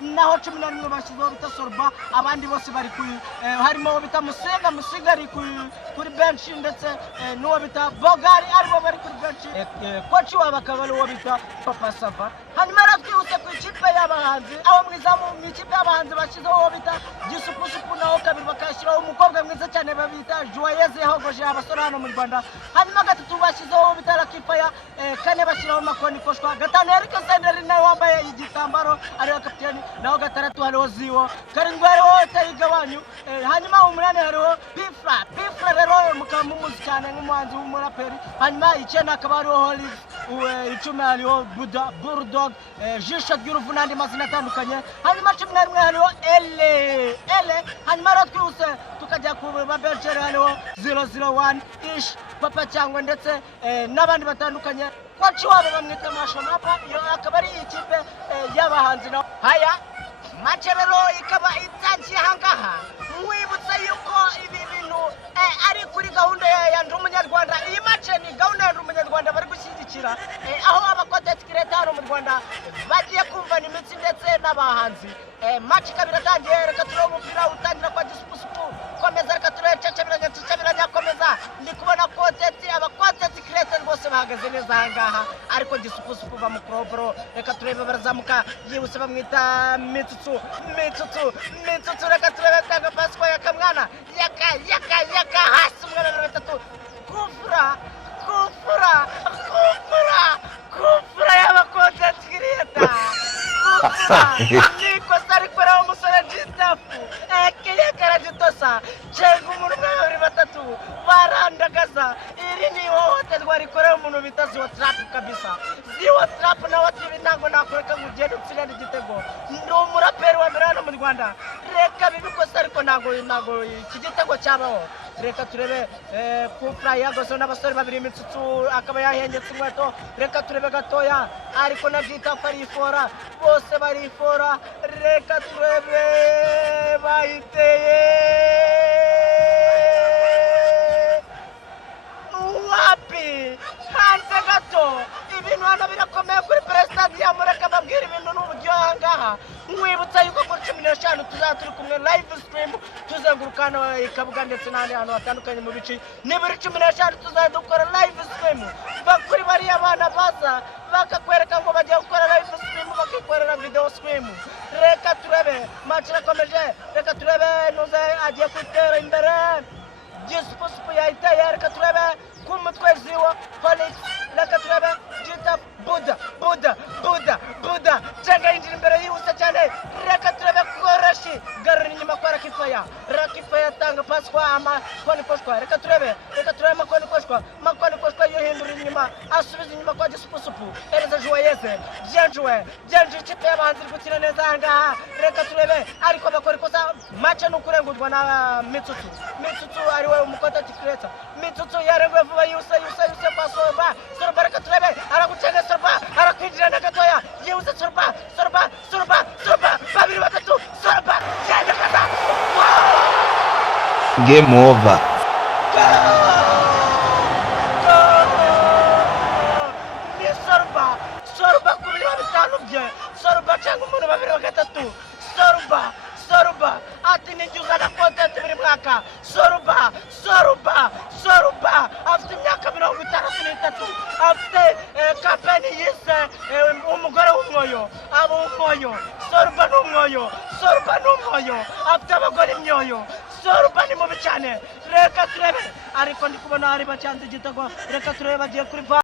naho 11 bashizeho bita Sorba abandi bose bari kuri harimo bita Musiga ari kuri bench ndetse n'uwo bita Bogari aribo bari kuri bench coach wabo akaba ari uwo bita Papa Sava. Hanyuma ratwihuse ku ikipe y'abahanzi aho mwizamu mu ikipe y'abahanzi bashizeho uwo bita Gisupusupu naho kabiri bakashyiraho umukobwa mwiza cyane babita Joyeuse yahogoje abasore hano mu Rwanda. Hanyuma gatatu bashizeho uwo bita Lakifaya, kane bashyiraho Makoni Koshwa, gatanu Eric Senderi nawe wambaye igitambaro ariwe kapiteni, naho gatandatu hariho Ziwo, karindwi hariho Tayigabanyu, hanyuma umunani hariho Pifra rero mukaba mumuzi cyane nk'umuhanzi w'umuraperi. Hanyuma icyenda akaba hariho Holies, icumi hariho Bulldog, Jisho ry'uruvu n'andi mazina atandukanye. Hanyuma 11 hariho Ele. Hanyuma ratwihuse tukajya ku babencere hariho 001 ish Papa cyangwa ndetse n'abandi batandukanye. Coach wabo bamwita Mashonapa, iyo akaba ari ikipe y'abahanzi naho. Haya match rero ikaba itangiye hangaha, mwibutsa yuko ibi bintu ari kuri gahunda ya Ndi Umunyarwanda. Iyi match ni gahunda ya Ndi Umunyarwanda bari gushyigikira, aho abacontent creator mu Rwanda bagiye kumva imitsi ndetse n'abahanzi. Match kabira tangiye, reka turebe umupira utangira kwa Gisupusupu, komeza reka turebe cecabiranya komeza. Ndi kubona abacontent creator bose bahagaze neza hangaha, ariko Gisupusupu bamukobro. Reka turebe barazamuka yibuse bamwita Mitsutsu, reka turebe tanga pass kwa Yakamwana, yaka hasi umwana na batatu. Kufura y'abacontent creator. Niko sari kora umusore Jistafu ekeye karajitosa cenga umuntu mwabiri batatu barandagaza. Iri ni hohoterwa rikora umuntu bita Ziwo Trap kabisa. Ziwo Trap na watibi ntango nakureka ngugende utsira igitego. Ndi umuraperi wa mbere hano mu Rwanda, reka bibikosa ariko ntago iki gitego cyabaho. Reka turebe Kufra yagoze n'abasore babiri Mitsutsu akaba yahengetse inkweto. Reka turebe gatoya ariko na Jistafu arifora, bose barifora. Reka turebe bayiteye wapi hanze gato. Ibintu hano birakomeye kuri Stadium, reka babwira ibintu n'uburyo hangaha. Mwibutsa yuko kuri 15 tuzaba turi kumwe live stream tuzengurukana ikabuga ndetse n'ahandi hantu hatandukanye mu bici. Ni buri 15 tuzaba dukora live stream bakuri bari abana baza bakakwereka ngo bagiye gukora live stream bakikorera video stream. Reka turebe match irakomeje, reka turebe nuze agiye kwitera imbere. Gisupusupu yahiteye, reka turebe kumutwe Ziwo Holies, reka turebe Jistafu Buda cenga yinjira imbere yihuse cyane. Reka turebe Korashi garura inyuma kwa Lakifaya tanga pass kwa Makoni Koshwa. Reka turebe Makoni Koshwa yohindura inyuma asubiza inyuma kwa Gisupusupu, ereza Joyeuse Genjue ikipe y'abahanzi iri gukina neza hangaha. Reka turebe ariko bakora ikosa. Match ni ukurengurwa na Mitsutsu ariwe umucontent creator. Mitsutsu yarenguye vuba yihuse kwa Sorba. Reka turebe aragucenga Sorba, arakwinjira na gatoya yihuse Sorba babiri batatu Sorba cyane kaza. Game over. Ni Sorba kubiri bitanu bye. Sorba cyangwa umuntu babiri wa gatatu. Sorba ati ninjuza na content buri mwaka. Sorba afite imyaka 53, afite kampeni yise umugore w'umwoyo. Sorba n'umwoyo afite abagore imyoyo. Sorba ni mubi cyane. Reka turebe ariko ndi kubona hari bacyanze igitego. Reka turebe bagiye kuri